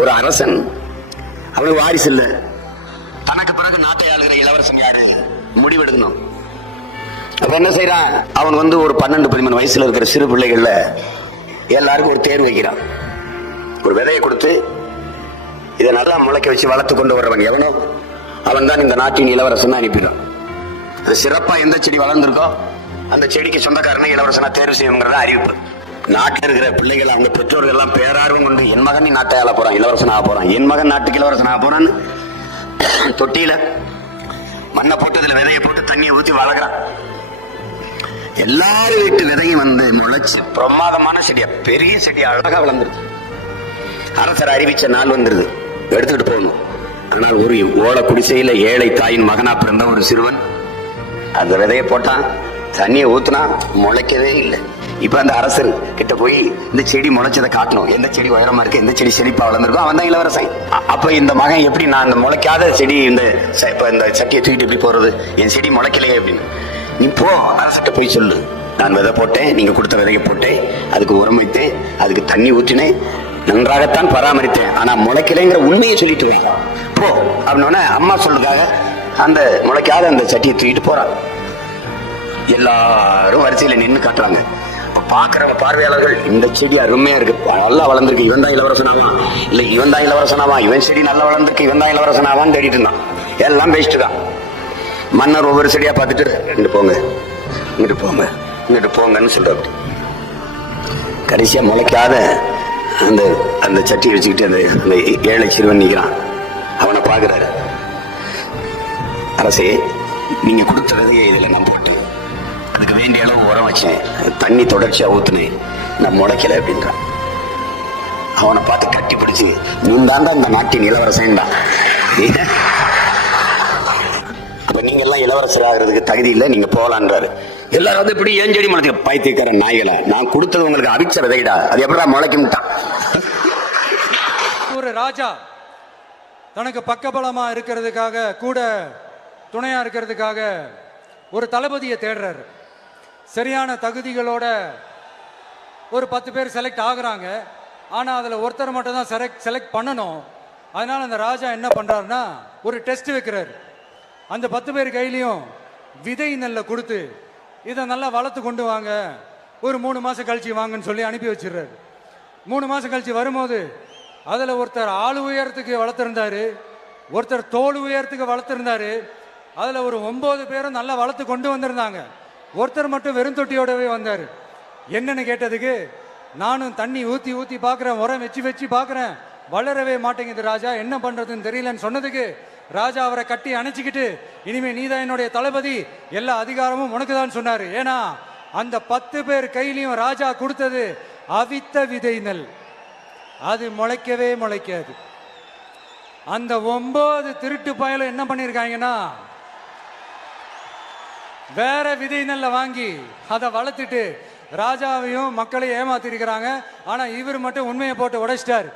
ஒரு அரசன் அவனுக்கு வாரிசு இல்ல தனக்கு பிறகு நாட்டை ஆளுகிற இளவரசன் யாரு முடிவெடுக்கணும் அப்ப என்ன செய்யறான் அவன் வந்து ஒரு பன்னெண்டு பதிமூணு வயசுல இருக்கிற சிறு பிள்ளைகள்ல எல்லாருக்கும் ஒரு தேர்வு வைக்கிறான் ஒரு விதையை கொடுத்து இதை நல்லா முளைக்க வச்சு வளர்த்து கொண்டு வரவன் எவனோ அவன் தான் இந்த நாட்டின் இளவரசன் அனுப்பிடும் அது சிறப்பா எந்த செடி வளர்ந்துருக்கோ அந்த செடிக்கு சொந்தக்காரனை இளவரசனா தேர்வு செய்யுங்கிறத அறிவிப்பு நாட்டில் இருக்கிற பிள்ளைகள் அவங்க பெற்றோர்கள் எல்லாம் பேரார்வம் கொண்டு என் மகன் நீ நாட்டை ஆள போறான் இளவரசன் ஆக போறான் என் மகன் நாட்டுக்கு இளவரசன் ஆக போறான்னு தொட்டியில மண்ணை போட்டு இதுல விதையை போட்டு தண்ணியை ஊற்றி வளர்க்குறான் எல்லாரும் வீட்டு விதையும் வந்து முளைச்சு பிரமாதமான செடியா பெரிய செடி அழகா வளர்ந்துருது அரசர் அறிவிச்ச நாள் வந்துருது எடுத்துட்டு போகணும் ஆனால் ஒரு ஓல குடிசையில ஏழை தாயின் மகனா பிறந்த ஒரு சிறுவன் அந்த விதையை போட்டான் தண்ணியை ஊத்துனா முளைக்கவே இல்லை இப்போ அந்த அரசர் கிட்ட போய் இந்த செடி முளைச்சதை காட்டணும் எந்த செடி உயரமா இருக்கு எந்த செடி செழிப்பா வளர்ந்துருக்கோ அவன் தான் இளவரசன் அப்ப இந்த மகன் எப்படி நான் இந்த முளைக்காத செடி இந்த இப்போ இந்த சட்டியை தூக்கிட்டு எப்படி போறது என் செடி முளைக்கலையே அப்படின்னு நீ போ அரசிட்ட போய் சொல்லு நான் விதை போட்டேன் நீங்க கொடுத்த விதையை போட்டேன் அதுக்கு உரம் வைத்தேன் அதுக்கு தண்ணி ஊற்றினேன் நன்றாகத்தான் பராமரித்தேன் ஆனா முளைக்கலைங்கிற உண்மையை சொல்லிட்டு வை போ அப்படின்னா அம்மா சொல்றதாக அந்த முளைக்காத அந்த சட்டியை தூக்கிட்டு போறான் எல்லாரும் வரிசையில நின்று காட்டுறாங்க பாக்குறவங்க பார்வையாளர்கள் இந்த செடி அருமையா இருக்கு நல்லா வளர்ந்துருக்கு இவன் தான் இளவரசனாவா இல்ல இவன் தான் இளவரசனாவா இவன் செடி நல்லா வளர்ந்துருக்கு இவன் தான் இளவரசனாவான்னு தேடிட்டு இருந்தான் எல்லாம் வேஸ்ட் தான் மன்னர் ஒவ்வொரு செடியா பார்த்துட்டு இங்கிட்டு போங்க இங்கிட்டு போங்க இங்கிட்டு போங்கன்னு சொல்றாரு கடைசியா முளைக்காத அந்த அந்த சட்டி வச்சுக்கிட்டு அந்த அந்த ஏழை சிறுவன் நிற்கிறான் அவனை பார்க்குறாரு அரசே நீங்கள் கொடுத்துறதையே இதில் நம்பப்பட்டு வேண்டிய அளவு உரம் வச்சு தண்ணி தொடர்ச்சியாக ஊத்துனேன் நான் முளைக்கல அப்படின்றான் அவனை பார்த்து கட்டி பிடிச்சி நீந்தாண்டா அந்த இந்த நாட்டின் இளவரசன் தான் அப்போ நீங்கள்லாம் இளவரசர் ஆகிறதுக்கு தகுதி இல்லை நீங்கள் போகலான்றாரு எல்லாரும் வந்து இப்படி ஏன் செடி மனத்துக்கு பைத்தியக்கார நாய்களை நான் கொடுத்தது உங்களுக்கு அவிச்ச விதைடா அது எப்படா முளைக்கும்ட்டான் ஒரு ராஜா தனக்கு பக்கபலமாக இருக்கிறதுக்காக கூட துணையாக இருக்கிறதுக்காக ஒரு தளபதியை தேடுறாரு சரியான தகுதிகளோட ஒரு பத்து பேர் செலக்ட் ஆகுறாங்க ஆனால் அதில் ஒருத்தர் மட்டும் தான் செலக்ட் செலக்ட் பண்ணணும் அதனால் அந்த ராஜா என்ன பண்ணுறாருன்னா ஒரு டெஸ்ட் வைக்கிறார் அந்த பத்து பேர் கையிலையும் விதை நெல்லை கொடுத்து இதை நல்லா வளர்த்து கொண்டு வாங்க ஒரு மூணு மாதம் கழிச்சு வாங்கன்னு சொல்லி அனுப்பி வச்சிடுறாரு மூணு மாதம் கழிச்சு வரும்போது அதில் ஒருத்தர் ஆள் உயரத்துக்கு வளர்த்துருந்தாரு ஒருத்தர் தோல் உயரத்துக்கு வளர்த்துருந்தாரு அதில் ஒரு ஒம்பது பேரும் நல்லா வளர்த்து கொண்டு வந்திருந்தாங்க ஒருத்தர் மட்டும் வெறும் தொட்டியோடவே வந்தார் என்னன்னு கேட்டதுக்கு நானும் தண்ணி ஊற்றி ஊற்றி பார்க்குறேன் உரம் வச்சு வச்சு பார்க்குறேன் வளரவே மாட்டேங்குது ராஜா என்ன பண்ணுறதுன்னு தெரியலன்னு சொன்னதுக்கு ராஜா அவரை கட்டி அணைச்சிக்கிட்டு இனிமேல் நீதான் என்னுடைய தளபதி எல்லா அதிகாரமும் உனக்கு தான் சொன்னார் ஏன்னா அந்த பத்து பேர் கையிலையும் ராஜா கொடுத்தது அவித்த விதை அது முளைக்கவே முளைக்காது அந்த ஒம்பது திருட்டு பயலும் என்ன பண்ணியிருக்காங்கன்னா வேற விதை நெல்லை வாங்கி அதை வளர்த்துட்டு ராஜாவையும் மக்களையும் ஏமாத்திருக்கிறாங்க ஆனால் இவர் மட்டும் உண்மையை போட்டு உடைச்சிட்டார்